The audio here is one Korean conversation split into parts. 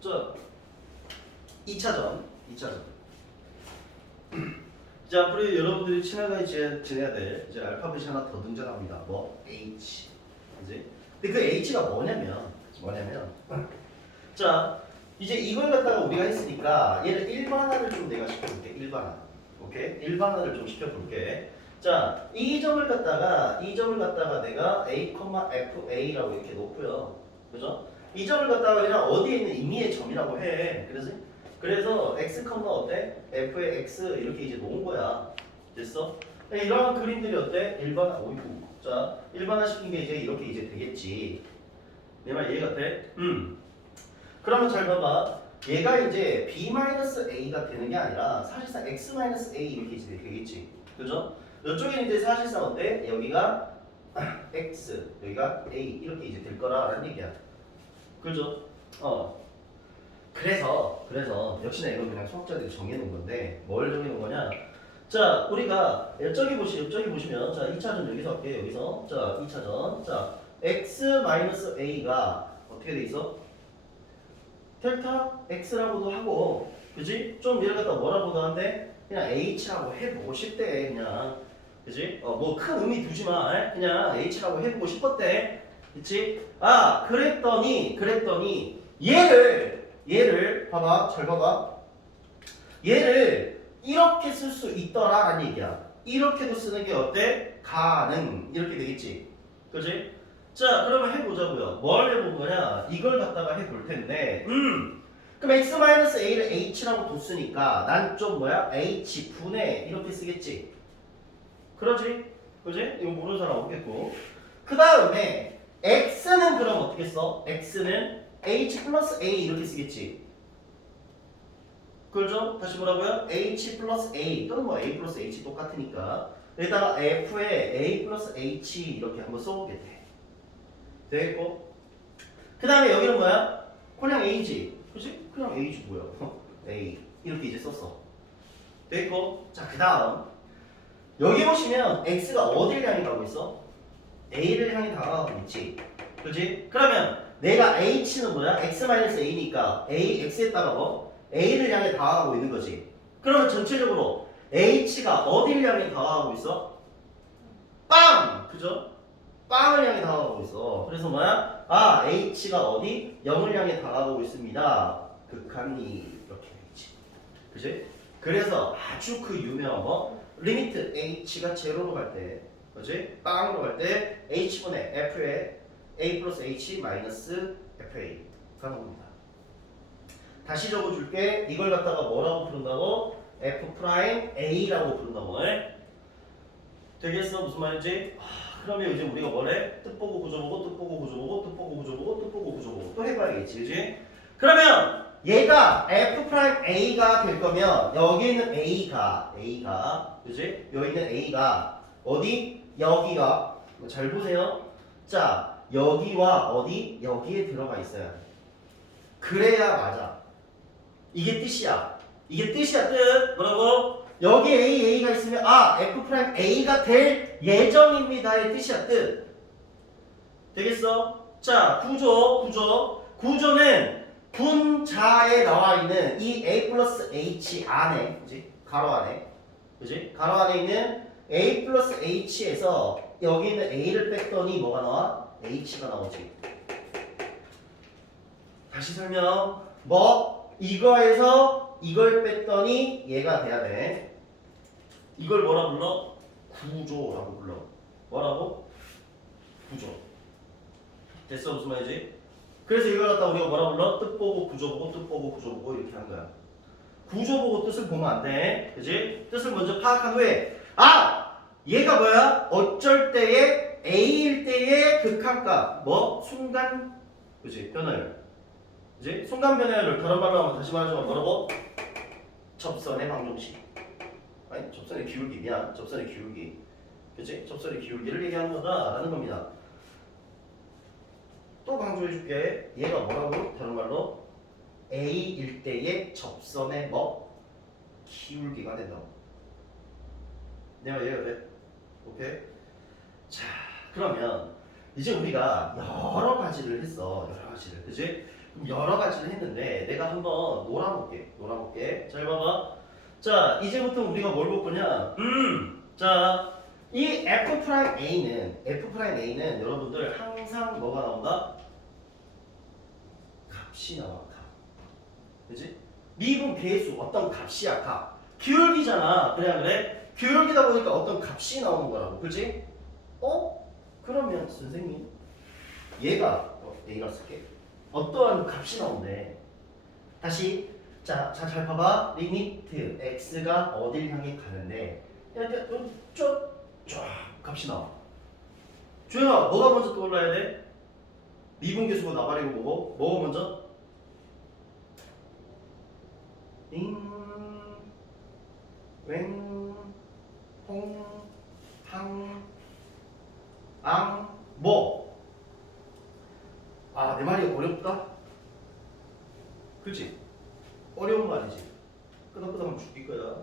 자, 2차전, 2차전. 자, 앞으로 여러분들이 친하게 이제 지내야 될 이제 알파벳이 하나 더 등장합니다. 뭐 H, 그지? 근데 그 H가 뭐냐면 뭐냐면 자, 이제 이걸 갖다가 우리가 했으니까 얘를 일반화를 좀 내가 시켜볼게. 일반화, 오케이? 일반화를 좀 시켜볼게. 자, 이 점을 갖다가 이 점을 갖다가 내가 a, fa라고 이렇게 놓고요. 그죠? 이 점을 갖다가 그냥 어디에 있는 임의의 점이라고 해. 그래서 그래서 x, 어때? f의 x 이렇게 이제 놓은 거야. 됐어? 네, 이러한 그림들이 어때? 일반화. 오이구. 자, 일반화 시킨 게 이제 이렇게 이제 되겠지. 내 말 이해 같아? 음. 그러면 잘 봐봐. 얘가 이제 b-a가 되는 게 아니라 사실상 x-a 이렇게 이제 되겠지. 그죠? 이쪽에는 이제 사실상 어때? 여기가 x, 여기가 a 이렇게 이제 될 거라라는 얘기야. 그죠? 어. 그래서 그래서 역시나 이건 그냥 수학자들이 정해놓은 건데 뭘 정해놓은 거냐? 자, 우리가 여기 보시 여기 보시면 자 2차전 여기서 할게요. 여기서 자 2차전 자 x-a가 어떻게 돼 있어? 델타 x라고도 하고 그지? 좀 얘를 갖다 뭐라고도 하는데 그냥 h라고 해보고 싶대 그냥 그지? 어 뭐 큰 의미 두지 마 에? 그냥 h라고 해보고 싶었대 그치? 아 그랬더니 그랬더니 얘를 얘를 봐봐 잘 봐봐. 얘를 이렇게 쓸 수 있더라 라는 얘기야. 이렇게도 쓰는 게 어때? 가능. 이렇게 되겠지. 그지? 자 그러면 해보자고요. 뭘 해볼 거냐? 이걸 갖다가 해볼 텐데. 음. 그럼 x-a를 h라고 뒀으니까 난 좀 뭐야? H 분의 이렇게 쓰겠지. 그러지? 그지? 이거 모르는 사람 없겠고. 그 다음에 x는 그럼 어떻게 써? x는 h 플러스 a 이렇게 쓰겠지 그렇죠? 다시 뭐라고요? h 플러스 a 또는 뭐 a 플러스 h 똑같으니까 여기다가 f에 a 플러스 h 이렇게 한번 써보게 돼 되겠고 그 다음에 여기는 뭐야? 그냥 a지 그치? 그냥 a지 뭐야 a 이렇게 이제 썼어 됐고 자그 다음 여기 보시면 x가 어디를 향해 가고 있어? A를 향해 다가가고 있지 그지? 그러면 내가 h는 뭐야? x-a니까 a, x에다가 뭐? a를 향해 다가가고 있는 거지 그러면 전체적으로 h가 어디를 향해 다가가고 있어? 빵! 그죠? 빵을 향해 다가가고 있어 그래서 뭐야? 아 h가 어디? 0을 향해 다가가고 있습니다 극한이 이렇게 되지 그지? 그래서 아주 그 유명한 뭐? 리미트 h가 제로로 갈 때, 그지? 빵으로 갈 때 h분의 f에 a 플러스 h 마이너스 fa가 나옵니다. 다시 적어줄게. 이걸 갖다가 뭐라고 부른다고? f 프라임 a라고 부른다고. 해. 되겠어? 무슨 말인지? 아, 그러면 이제 우리가 뭐래? 뜻 보고 구조 보고 뜻 보고 구조 보고 뜻 보고 구조 보고 뜻 보고 구조 보고 또 해봐야겠지, 그지? 그러면 얘가 f 프라임 a가 될 거면 여기 있는 a가 a가 그지? 여기 있는 a가 어디? 여기가 잘 보세요. 자 여기와 어디? 여기에 들어가 있어야 돼. 그래야 맞아. 이게 뜻이야. 이게 뜻이야 뜻. 뭐라고? 여기 a a가 있으면 아 f 프라임 a가 될 예정입니다의 뜻이야 뜻. 되겠어? 자 구조 구조 구조는 분자에 나와 있는 이 a 플러스 h 안에 그지 가로 안에 그지 가로 안에 있는 a 플러스 h에서 여기 있는 a를 뺐더니 뭐가 나와 h가 나오지 다시 설명 뭐 이거에서 이걸 뺐더니 얘가 돼야 돼 이걸 뭐라 불러 구조라고 불러 뭐라고 구조 됐어 무슨 말이지 그래서 이걸 갖다 우리가 뭐라 불러? 뜻 보고 구조 보고 뜻 보고 구조 보고 이렇게 한 거야. 구조 보고 뜻을 보면 안 돼. 그지? 뜻을 먼저 파악한 후에 아! 얘가 뭐야? 어쩔 때에 A일 때의 극한값 뭐? 순간 그지? 변화율 그지? 순간 변화율을 다른 말로 하면 다시 말하자면 뭐라고? 접선의 방정식 아니 접선의 기울기 미안 접선의 기울기 그지? 접선의 기울기를 얘기하는 거다 라는 겁니다. 또 강조해 줄게. 얘가 뭐라고? 다른 말로 A일 때의 접선의 뭐? 기울기가 된다고. 내가 이해가 돼? 오케이? 자, 그러면 이제 우리가 여러 가지를 했어. 여러 가지를. 그지? 좀 여러 가지를 했는데 내가 한번 놀아볼게. 놀아볼게. 잘 봐봐. 자, 이제부터 우리가 뭘 볼 거냐? 음, 자, 이 f 프라임 a는 f 프라임 a는 여러분들 항상 뭐가 나온다? 값이 나와. 값. 그지? 미분 배수 어떤 값이야 값. 기울기잖아. 그래 안 그래? 기울기다 보니까 어떤 값이 나오는 거라고. 그지? 어? 그러면 선생님 얘가 어, a라 쓸게. 어떠한 값이 나온대. 다시 자, 자, 잘 봐봐. 리미트 x가 어딜 향해 가는데 이렇게 쫙, 쫙 값이 나와. 조영아, 뭐가 먼저 떠올라야 돼? 미분계수고 나발이고 뭐고? 뭐가 먼저? 잉, 웬, 홍, 항, 앙, 뭐? 아, 내 말이 어렵다? 그치? 어려운 말이지. 끄덕끄덕하면 죽일 거야.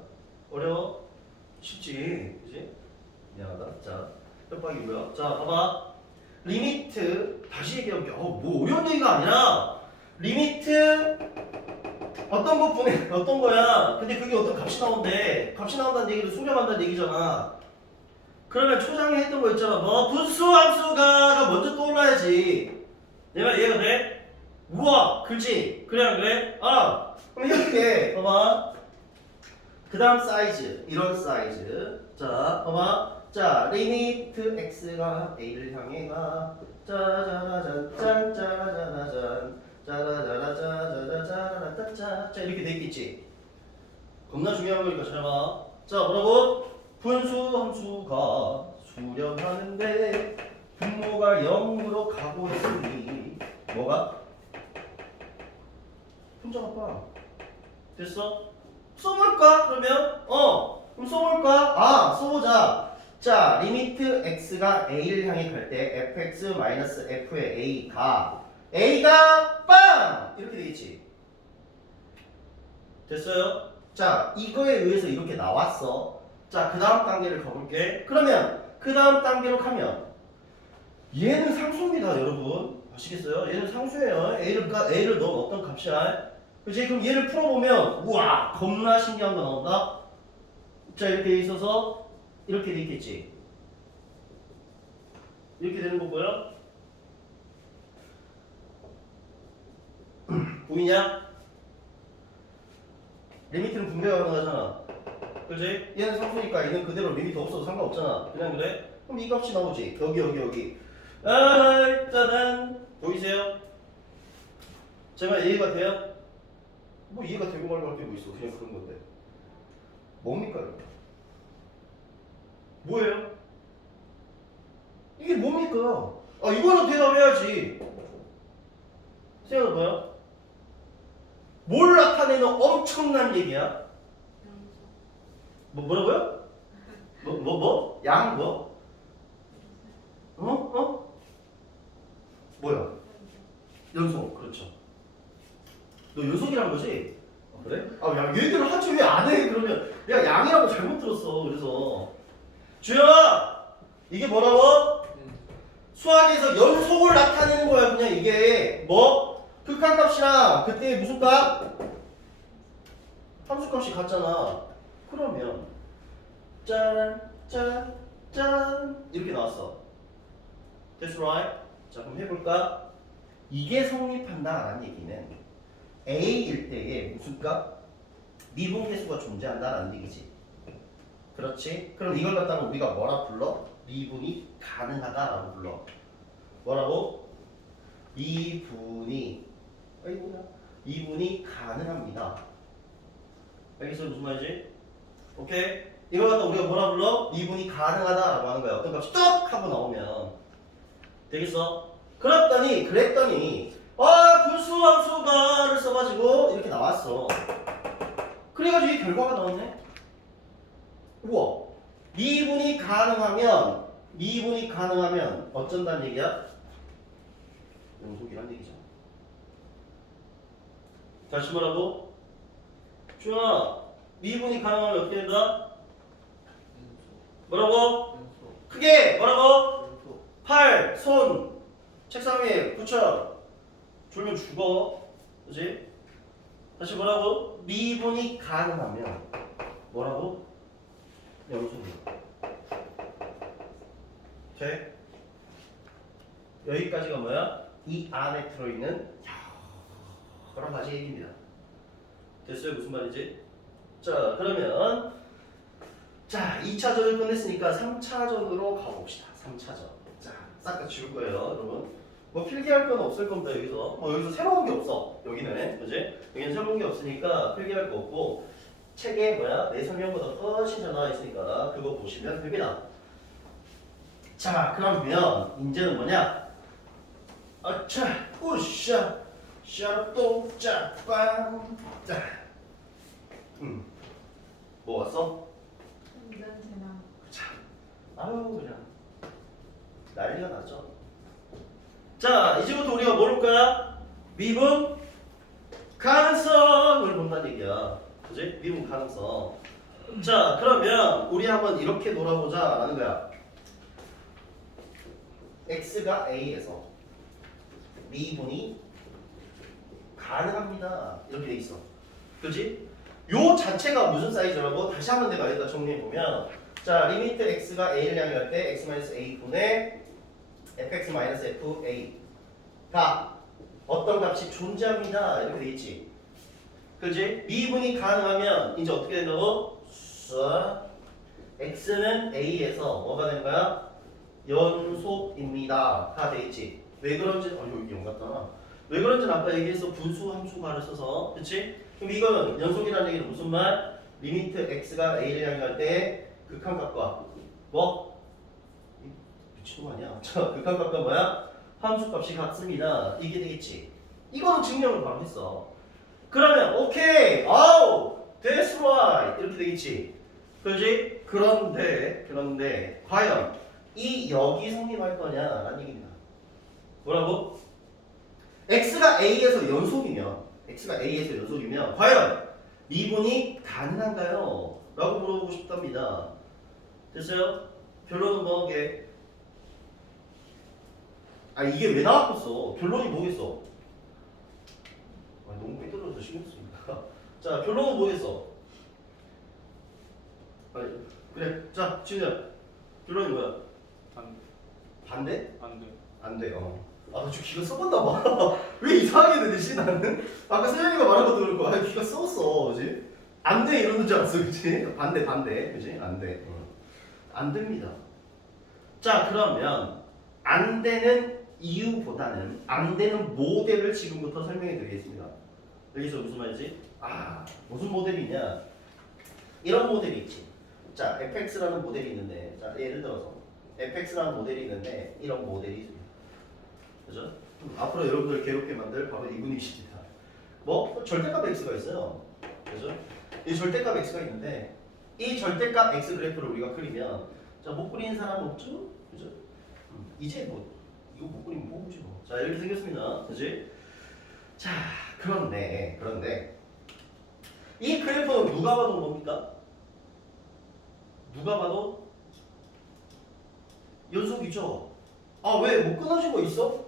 어려워? 쉽지. 그지? 미안하다. 자, 협박이고요. 자, 봐봐. 리미트, 다시 얘기해볼게. 어, 뭐 어려운 얘기가 아니라, 리미트, 어떤 거 보내, 어떤 거야. 근데 그게 어떤 값이 나온대. 값이 나온다는 얘기를 수렴한다는 얘기잖아. 그러면 초장에 했던 거 있잖아. 뭐, 분수 함수가가 먼저 떠올라야지. 내말 이해가 돼? 우와, 그렇지? 안 그래? 아, 그럼 이렇게, 봐봐. 그 다음 사이즈, 이런 사이즈. 자, 봐봐. 자, 리미트 x가 a를 향해 가. 짜자라잔, 짠, 짜라자라잔. 짜라자라자자자자라짜짜. 자, 이렇게 돼 있겠지? 겁나 중요한 거니까 잘 봐. 자, 뭐라고? 분수 함수가 수렴하는데 분모가 0으로 가고 있으니 뭐가? 혼자 아빠 됐어? 써볼까? 그러면 어 그럼 써볼까? 아 써보자 자 리미트 x가 a를 향해 갈 때 fx 마이너스 f의 a가 a가 빵 이렇게 되겠지 됐어요? 자 이거에 의해서 이렇게 나왔어 자 그 다음 단계를 가볼게 그러면 그 다음 단계로 가면 얘는 상수입니다 여러분 아시겠어요? 얘는 상수예요 a를, 가- a를 넣은 어떤 값이야 그치? 그럼 얘를 풀어보면 우와 겁나 신기한 거 나온다 자 이렇게 돼 있어서 이렇게 돼 있겠지 이렇게 되는 거고요 보이냐? 리미트는 분배가 가능하잖아 그지? 얘는 상수니까 얘는 그대로 리미트 없어도 상관없잖아 그냥 그래? 그럼 이 값이 나오지 여기 여기 여기 아 일단은 보이세요? 제가 이해가 돼요? 뭐 이해가 되고 말고 할 게 뭐 있어 그냥 그런 건데 뭡니까? 뭐예요? 이게 뭡니까? 아 이거는 대답해야지 생각해 봐요 뭘 나타내는 엄청난 얘기야 뭐 뭐라고요? 뭐 뭐 뭐? 양 뭐? 어? 어? 뭐야? 연속 그렇죠 너 연속이란 거지? 아, 그래? 아 야 얘기를 하지 왜 안 해 그러면 내가 양이라고 잘못 들었어 그래서 주영아 이게 뭐라고? 수학에서 연속을 나타내는 거야 그냥 이게 뭐? 극한값이랑 그때 무슨 값? 함수값이 같잖아 그러면 짠, 짠, 짠 이렇게 나왔어 That's right 자 그럼 해볼까? 이게 성립한다라는 얘기는 A일 때에 무슨 값? 미분계수가 존재한다라는 얘기지 그렇지? 그럼 이걸 갖다가 우리가 뭐라 불러? 미분이 가능하다라고 불러 뭐라고? 미분이 아 이고야 미분이 가능합니다 알겠어 무슨 말이지? 오케이? 이걸 갖다 우리가 뭐라 불러? 미분이 가능하다라고 하는 거야 어떤 값이 뚝 하고 나오면 되겠어? 그랬더니 그랬더니 아 분수함수가를 써가지고 이렇게 나왔어 그래가지고 이 결과가 나왔네 우와 미분이 가능하면 미분이 가능하면 어쩐다는 얘기야? 연속이란 얘기잖아 다시 말하고 주아 미분이 가능하면 어떻게 된다? 뭐라고? 크게 뭐라고? 팔, 손 책상 위에 붙여 졸면 죽어 그지? 다시 뭐라고? 미분이 가능하면 뭐라고? 연속이 돼? 여기까지가 뭐야? 이 안에 들어있는 여러 가지 얘기입니다. 됐어요? 무슨 말이지? 자 그러면 자 2차전을 끝냈으니까 3차전으로 가봅시다. 3차전. 자 싹 다 지울 거예요, 여러분. 뭐 필기할 건 없을 겁니다 여기서. 뭐 여기서 새로운 게 없어. 여기는 그지? 여기는 새로운 게 없으니까 필기할 거 없고 책에 뭐야 내 설명보다 훨씬 잘 나와 있으니까 그거 보시면 됩니다. 자 그러면 이제는 뭐냐? 아차 우샤 샤똥짜 빵. 자, 음, 뭐 왔어? 냄새나. 아유 그냥 난리가 났죠. 자 이제부터 우리가 뭘볼 거야? 미분 가능성을 본다는 얘기야. 그지? 미분 가능성. 자 그러면 우리 한번 이렇게 놀아보자 라는 거야. x가 a에서 미분이 가능합니다. 이렇게 돼 있어. 그지? 요 자체가 무슨 사이즈라고? 다시 한번 내가 여기다 정리해 보면 자 리미트 x가 a를 향할 때 x a 분의 fx fa가 어떤 값이 존재합니다. 이렇게 돼 있지. 그지? 미분이 가능하면 이제 어떻게 된다고? 쏴 x는 a에서 뭐가 되는 거야? 연속입니다. 다 돼 있지. 왜 그런지? 어 여기 영 같잖아 왜 그런지는 아까 얘기했어 분수 함수말을 써서 그치 그럼 이거는 연속이라는 얘기는 무슨 말 리미트 x가 a를 향할 때 극한값과 뭐 미친 거 아니야? 저 극한값과 뭐야? 함수값이 같습니다. 이게 되겠지. 이거는 증명을 바로 했어. 그러면 오케이, 아우, that's right 이렇게 되겠지. 그렇지? 그런데 그런데 과연 이 역이 성립할 거냐라는 얘기입니다. 뭐라고? X가 a에서 연속이면 x가 a에서 연속이면 과연 미분이 가능한가요? 라고 물어보고 싶답니다. 됐어요? 결론은 뭐게? 아 이게 왜 나왔겠어? 결론이 뭐겠어? 아 너무 삐뚤어서 신경 쓰니까. 자 결론은 뭐겠어? 아니, 그래. 자 진우야. 결론이 뭐야? 안, 반대? 안 돼. 안 돼. 어. 아, 저 귀가 썩었나 봐. 왜 이상하게 들리지 나는? 아까 세영이가 말한 것도 그렇고, 아, 귀가 썩었어, 그지? 안 돼 이러는 줄 알았어, 그지? 반대, 반대, 그지? 안 돼. 어. 안 됩니다. 자, 그러면 안 되는 이유보다는 안 되는 모델을 지금부터 설명해 드리겠습니다. 여기서 무슨 말이지? 아, 무슨 모델이냐? 이런 모델이 있지. 자, fx라는 모델이 있는데, 자, 예를 들어서 fx라는 모델이 있는데 이런 모델이. 그죠? 음, 앞으로 여러분들 괴롭게 만들 바로 이분이십니다. 뭐 절대값 x가 있어요. 그죠? 이 절대값 x가 있는데 이 절대값 x 그래프를 우리가 그리면 자못 그리는 사람 없죠? 그죠? 음, 이제 뭐 이거 못 그리면 뽑으지 뭐. 자 이렇게 생겼습니다. 그지? 자 그런데 그런데 이 그래프는 누가 봐도 뭡니까? 누가 봐도 연속이죠. 아 왜 못 끊어진 거 있어?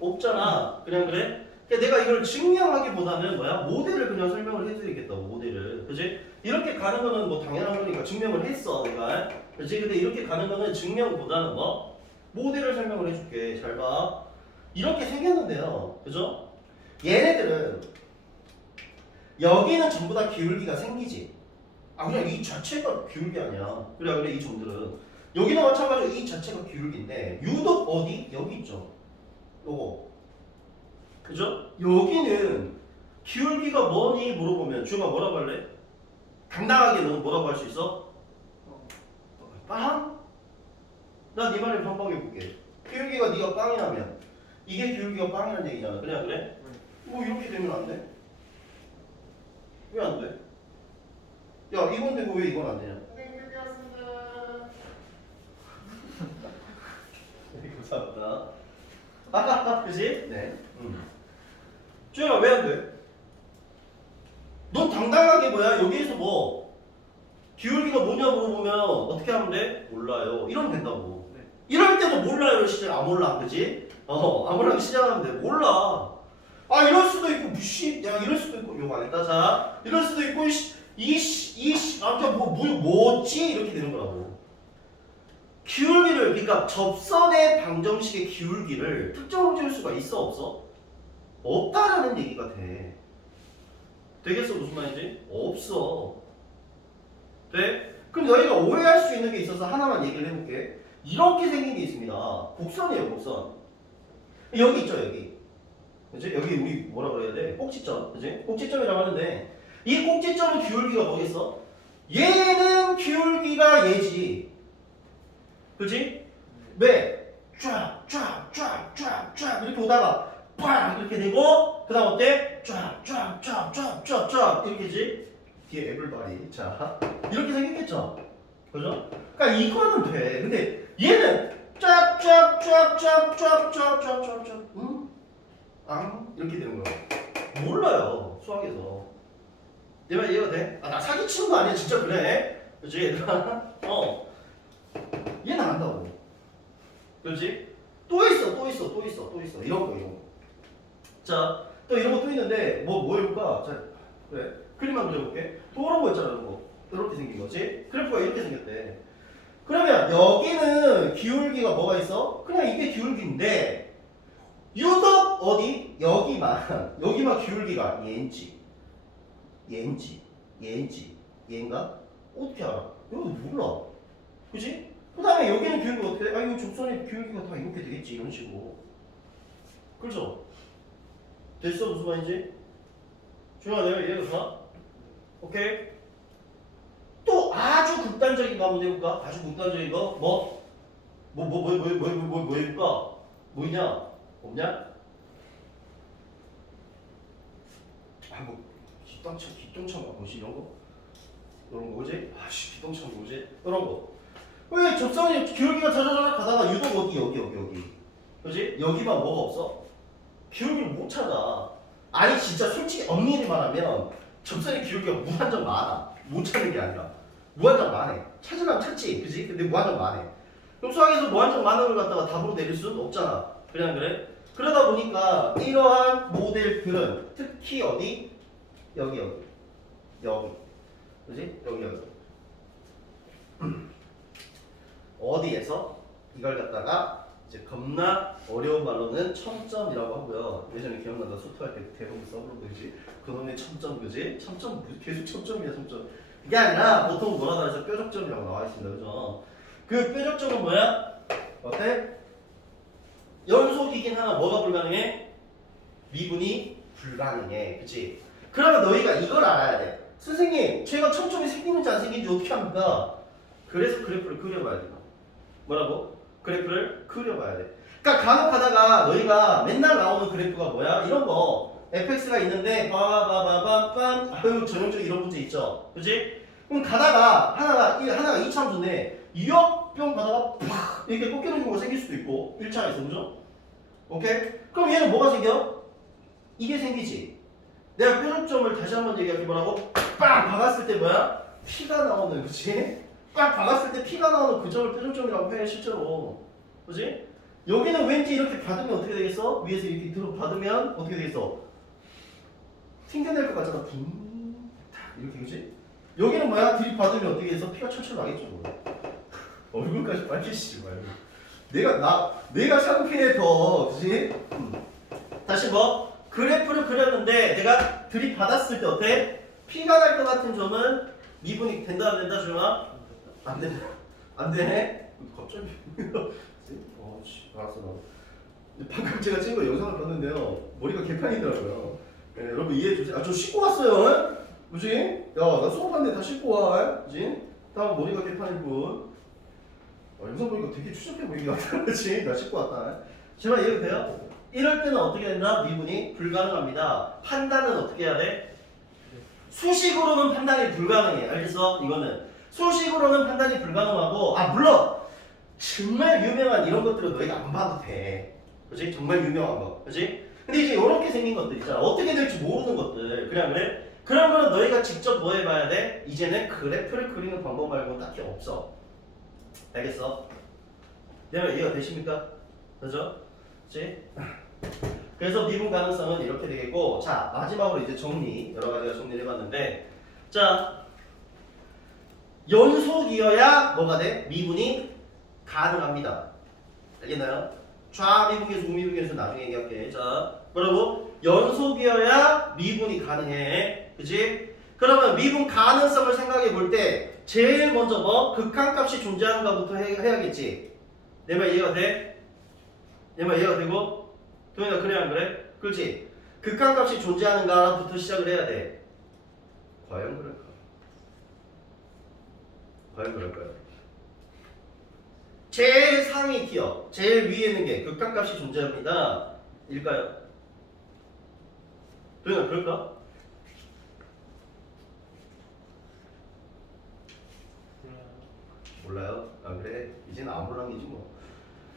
없잖아. 그냥 그래? 그러니까 내가 이걸 증명하기보다는 뭐야? 모델을 그냥 설명을 해드리겠다고 모델을. 그지? 이렇게 가는 거는 뭐 당연한 거니까 증명을 했어 내가. 그지? 근데 이렇게 가는 거는 증명보다는 뭐? 모델을 설명을 해줄게. 잘 봐. 이렇게 생겼는데요. 그죠? 얘네들은 여기는 전부 다 기울기가 생기지. 아 그냥 이 자체가 기울기 아니야. 그래 그래 이 점들은 여기는 마찬가지로 이 자체가 기울기인데 유독 어디 여기 있죠. 요거 그죠? 여기는 기울기가 뭐니 물어보면 주가 뭐라고 할래? 당당하게 너 뭐라고 할 수 있어? 빵? 나 네 말을 반박해 볼게. 기울기가 네가 빵이라면 이게 기울기가 빵이라는 얘기잖아. 그냥 그래? 뭐 이렇게 되면 안 돼? 왜 안 돼? 야 이건 되고 왜 이건 안 되냐? 네, 감사합니다. 아까 그지? 네. 음. 주영아 왜 안 돼? 넌 당당하게 뭐야? 여기에서 뭐 기울기가 뭐냐 물어보면 어떻게 하면 돼? 몰라요. 이러면 된다고. 네. 이럴 때도 몰라요를 시작 안 몰라, 그지? 어, 아무나 시작하면 돼. 몰라. 아 이럴 수도 있고 무시 야 이럴 수도 있고 요거 안 했다 자 이럴 수도 있고 이이이 아까 뭐, 뭐 뭐지 이렇게 되는 거라고 기울기를 그러니까 접선의 방정식의 기울기를 특정으로 지을 수가 있어 없어? 없다라는 얘기가 돼. 되겠어 무슨 말인지? 없어. 돼? 그럼 너희가 오해할 수 있는 게 있어서 하나만 얘기를 해볼게. 이렇게 생긴 게 있습니다. 곡선이에요 곡선. 여기 있죠 여기. 그지? 여기 우리 뭐라 그래야 돼? 꼭지점, 그지? 꼭지점이라고 하는데 이 꼭지점의 기울기가 뭐겠어? 얘는 기울기가 얘지, 그지? 왜? 쫙, 쫙, 쫙, 쫙, 쫙 이렇게 오다가 빡 이렇게 되고 그 다음 어때? 쫙, 쫙, 쫙, 쫙, 쫙, 쫙 이렇게지? 뒤에 everybody 자 이렇게 생겼겠죠, 그죠? 그러니까 이거는 돼. 근데 얘는 쫙, 쫙, 쫙, 쫙, 쫙, 쫙, 쫙, 쫙, 쫙, 응? 앙 이렇게 되는 거야. 몰라요 수학에서. 얘가 이해가 돼? 아 나 사기치는 거 아니야 진짜 그래. 그렇지 얘들아. 어. 그렇지? 또 있어 또 있어 또 있어 또 있어 이런 거 이런 거. 자 또 이런 거 또 있는데 뭐 뭐 해볼까? 자 그래 그림만 그려볼게. 또 이런 거 있잖아 이런 거. 이렇게 생긴 거지. 그래프가 이렇게 생겼대. 그러면 여기는 기울기가 뭐가 있어? 그냥 이게 기울기인데 유독 어디 여기만 여기만 기울기가 얘인지 얘인지 얘인지 얘인가 어떻게 알아? 이거 몰라 그지? 그 다음에 여기는 기울기가 어떻게 돼? 아 이거 족선의 기울기가 다 이렇게 되겠지 이런 식으로 그렇죠? 됐어 무슨 말인지? 내가 이해가 가? 오케이 또 아주 극단적인 거 한번 해볼까? 아주 극단적인 거 뭐? 뭐 뭐 뭐 뭐 뭐 뭐 뭐 뭐 해볼까? 뭐 있냐? 없냐? 아뭐 기똥차 기똥차 뭐지 이런 거 이런 거 뭐지? 아씨 기똥차 뭐지? 이런 거. 왜 접선이 기울기가 자자자자 가다가 유독 여기 여기 여기 여기 그지? 여기만 뭐가 없어? 기울기를 못 찾아. 아니 진짜 솔직히 엄밀히 말하면 접선의 기울기가 무한정 많아. 못 찾는 게 아니라 무한정 많해. 찾으면 찾지, 그지? 근데 무한정 많해. 그럼 수학에서 무한정 많은 걸 갖다가 답으로 내릴 수는 없잖아. 그냥 그래? 그러다 보니까 이러한 모델들은 특히 어디? 여기 여기 여기 그지? 여기 여기 어디에서 이걸 갖다가 이제 겁나 어려운 말로는 첨점이라고 하고요 예전에 기억난다 소토할 때 대부분 써보는 거지 그놈의 첨점 그지? 첨점 뭐 계속 첨점이야 첨점 그게 아니라 보통 뭐라고 해서 뾰족점이라고 나와 있습니다 그죠? 그 뾰족점은 뭐야? 어때? 연속이긴 하나 뭐가 불가능해? 미분이 불가능해. 그치? 그러면 너희가 이걸 알아야 돼. 선생님, 제가 첨점이 생기는지 안 생기는지 어떻게 합니까? 그래서 그래프를 그려봐야 돼. 뭐라고? 그래프를 그려봐야 돼. 그러니까 간혹 가다가 너희가 맨날 나오는 그래프가 뭐야? 이런 거. fx가 있는데 빠바바바밤 아유 전형적 이런 문제 있죠. 그치? 그럼 가다가 하나가 이- 하나가 2차함수인데 유역병 가다가 팍 이렇게 꺾이는 경우가 생길 수도 있고 1차에서 그죠? 오케이? 그럼 얘는 뭐가 생겨? 이게 생기지. 내가 뾰족점을 다시 한번 얘기할게 뭐라고? 빵 박았을 때 뭐야? 피가 나오는 그치? 빵 박았을 때 피가 나오는 그 점을 뾰족점이라고 해 실제로. 그지? 여기는 왠지 이렇게 받으면 어떻게 되겠어? 위에서 이렇게 들어 받으면 어떻게 되겠어? 튕겨낼 것 같잖아. 붕, 탁 이렇게 그지? 여기는 뭐야? 들이 받으면 어떻게 해서 피가 철철 나겠죠. 뭐. 얼굴까지 빨개지지 말고. 내가 나 내가 상쾌해 더 그지? 음. 다시 뭐 그래프를 그렸는데 내가 들이 받았을 때 어때? 피가 날 것 같은 점은 미분이 된다 안 된다 주영아? 안 된다 안 되네? 갑자기 어, 씨, 알았어 나 방금 제가 찍은 거 영상을 봤는데요 머리가 개판이더라고요 예, 여러분 이해해 주세요 아 저 씻고 왔어요 그지? 야 나 수업하는데 다 씻고 와 그지? 다음 머리가 개판일 뿐 어, 영상 보니까 되게 추적해 보이긴 하다 그렇지? 나 씻고 왔다 제발 이해가 돼요? 이럴 때는 어떻게 된다? 미분이 불가능합니다 판단은 어떻게 해야 돼? 수식으로는 판단이 불가능해 알겠어? 이거는 수식으로는 판단이 불가능하고 아 물론 정말 유명한 이런 것들은 너희가 안 봐도 돼 그지? 정말 유명한 거 그지? 근데 이제 이렇게 생긴 것들 있잖아 어떻게 될지 모르는 것들 그냥 그래? 그런 거는 너희가 직접 뭐 해봐야 돼? 이제는 그래프를 그리는 방법 말고는 딱히 없어 알겠어? 내가 이해가 되십니까? 그죠? 그치? 그래서 미분 가능성은 이렇게 되겠고 자 마지막으로 이제 정리 여러 가지가 정리를 해봤는데 자 연속이어야 뭐가 돼? 미분이 가능합니다. 알겠나요? 좌미분계수, 우미분계수 나중에 얘기할게. 자, 그리고 연속이어야 미분이 가능해. 그지? 그러면 미분 가능성을 생각해 볼 때 제일 먼저 뭐 극한값이 존재하는가부터 해, 해야겠지. 내 말 이해가 돼? 내 말 이해가 되고? 도현아 그래 안 그래? 그렇지? 극한값이 존재하는가부터 시작을 해야 돼. 과연 그럴까? 과연 그럴까요? 제일 상위 티어, 제일 위에 있는 게 극한값이 존재합니다. 일까요? 도현아 그럴까? 몰라요? 아 그래 이젠 아무랑이지 뭐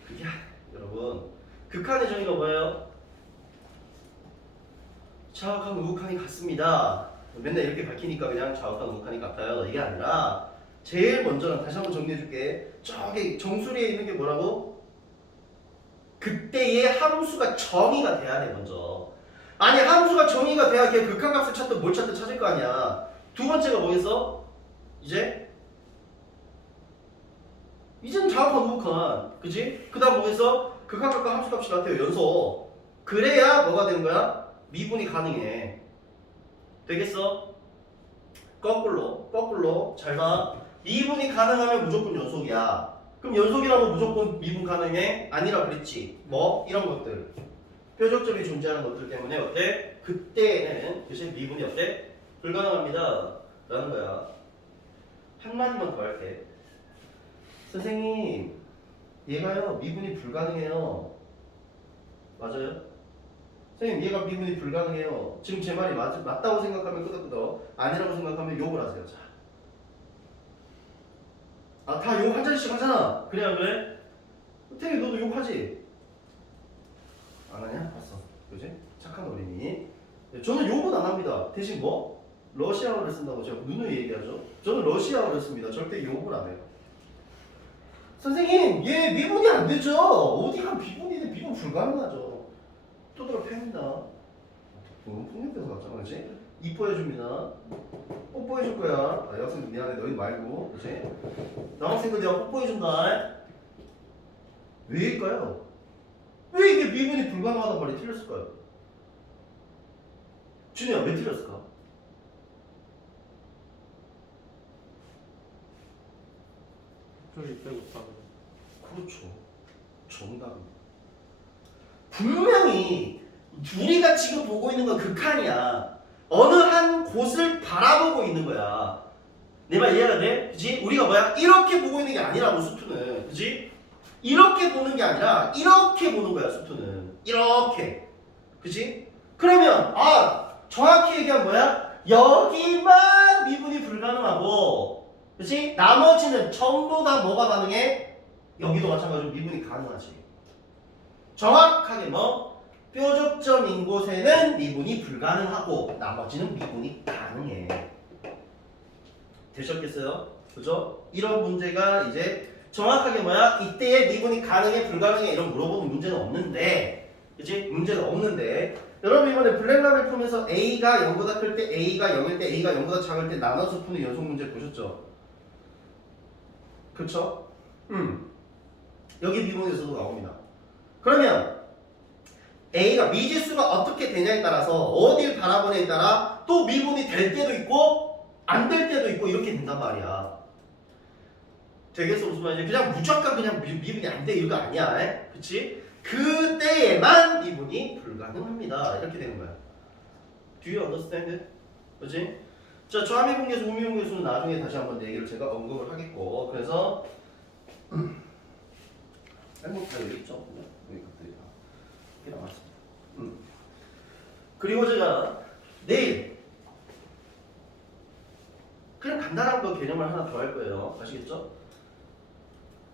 그게 여러분 극한의 정의가 뭐예요? 좌악한 우극한이 같습니다 맨날 이렇게 밝히니까 그냥 좌악한 우극한이 같아요 이게 아니라 제일 먼저는 다시 한번 정리해 줄게 저기 정수리에 있는 게 뭐라고? 그때의 함수가 정의가 돼야 돼 먼저 아니 함수가 정의가 돼야 걔 극한값을 찾든 뭘 찾든 찾을 거 아니야 두 번째가 뭐겠어? 이제 이젠 좌우간 우극한 그지? 그 다음 뭐겠어? 극한값과 함수값이 같아요 연속 그래야 뭐가 되는 거야? 미분이 가능해 되겠어? 거꾸로 거꾸로 잘봐 미분이 가능하면 무조건 연속이야 그럼 연속이라고 무조건 미분 가능해? 아니라 그랬지 뭐? 이런 것들 표적점이 존재하는 것들 때문에 어때? 그때는 그치? 미분이 어때? 불가능합니다 라는 거야 한마디만 더 할게 선생님, 얘가요 미분이 불가능해요. 맞아요? 선생님, 얘가 미분이 불가능해요. 지금 제 말이 맞, 맞다고 생각하면 끄덕끄덕, 아니라고 생각하면 욕을 하세요. 자, 아, 다 욕 한 잔씩 하잖아. 그래 안 그래? 태희 너도 욕하지? 안 하냐? 봤어. 그지? 착한 어린이. 네, 저는 욕은 안 합니다. 대신 뭐? 러시아어를 쓴다고 제가 누누이 얘기하죠. 저는 러시아어를 씁니다. 절대 욕을 안 해요. 선생님, 얘 미분이 안 되죠. 어디가 미분이든 미분 불가능하죠. 또 들어 팬이다. 너무 폭력돼서 같잖아, 그렇지? 이뻐해줍니다. 뽀뽀해줄 거야. 아, 여학생들 미안해, 너희 말고, 그렇지? 남학생들 내가 뽀뽀해준다. 왜일까요? 왜 이게 미분이 불가능하단 말이 틀렸을까요? 준이야, 왜 틀렸을까? 쪽이 빼고 그렇죠. 정답입니다. 분명히 우리가 지금 보고 있는 건 극한이야. 어느 한 곳을 바라보고 있는 거야. 내 말 이해가 돼? 그지? 우리가 뭐야? 이렇게 보고 있는 게 아니라고 수투는. 그지? 이렇게 보는 게 아니라 이렇게 보는 거야 수투는. 이렇게. 그지? 그러면 아 정확히 얘기하면 뭐야? 여기만 미분이 불가능하고 그치? 나머지는 전부 다 뭐가 가능해? 여기도 마찬가지로 미분이 가능하지. 정확하게 뭐? 뾰족점인 곳에는 미분이 불가능하고 나머지는 미분이 가능해. 되셨겠어요? 그죠? 이런 문제가 이제 정확하게 뭐야? 이때의 미분이 가능해 불가능해 이런 물어보는 문제는 없는데 그치? 문제는 없는데 여러분 이번에 블랙라벨 풀면서 A가 0보다 클 때 A가 0일 때 A가 0보다 작을 때 나눠서 푸는 연속 문제 보셨죠? 그쵸? 음. 여기 미분에서도 나옵니다. 그러면 A가 미지수가 어떻게 되냐에 따라서 어딜 바라보냐에 따라 또 미분이 될 때도 있고 안 될 때도 있고 이렇게 된단 말이야. 되겠어 무슨 말이지? 그냥 무조건 그냥 미, 미분이 안 돼 이거 아니야. 에? 그치? 그때에만 미분이 불가능합니다. 이렇게 되는 거야. Do you understand? 그치? 자, 좌미 분계수, 우미 분계수는 나중에 다시 한번 얘기를 제가 언급을 하겠고 그래서 여기 있죠? 네, 여기 것들이 다 이렇게 나왔습니다. 음. 그리고 제가 내일 그냥 간단한 거 개념을 하나 더 할 거예요. 아시겠죠?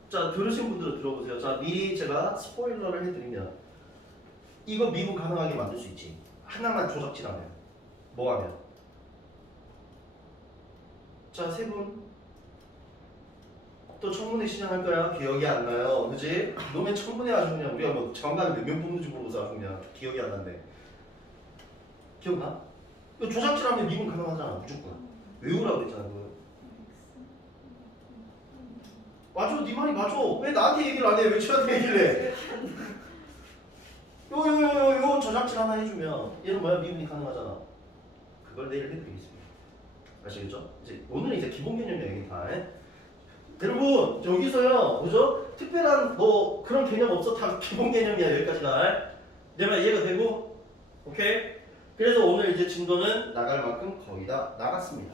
자, 들으신 분들은 들어보세요. 자, 미리 제가 스포일러를 해드리면 이거 미분 가능하게 만들 수 있지. 하나만 조작질하면 뭐 하면? 자, 세 분. 또 청문회 시작할 거야. 기억이 안 나요. 그지? 너네 청문회 아주 그냥 우리가 뭐 장관을 몇명 뽑는지 모르고서 아주 그냥 기억이 안 난대. 기억나? 이거 조작질하면 미분 가능하잖아. 무조건. 외우라고 그랬잖아. 그거. 맞아. 네 말이 맞아. 왜 나한테 얘기를 안 해? 왜 쟤한테 얘기를 해? 요 요 요 요 요 저작질 하나 해주면 얘는 뭐야 미분이 가능하잖아. 그걸 내일 해드리겠습니다. 아시겠죠? 이제 오늘은 이제 기본 개념 얘기다. 에? 여러분 여기서요, 그죠? 특별한 뭐 그런 개념 없어 다 기본 개념이야 여기까지가. 내가 이해가 되고, 오케이? 그래서 오늘 이제 진도는 나갈 만큼 거의 다 나갔습니다.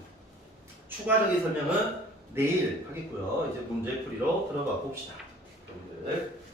추가적인 설명은 내일 하겠고요. 이제 문제 풀이로 들어가 봅시다. 여러분들.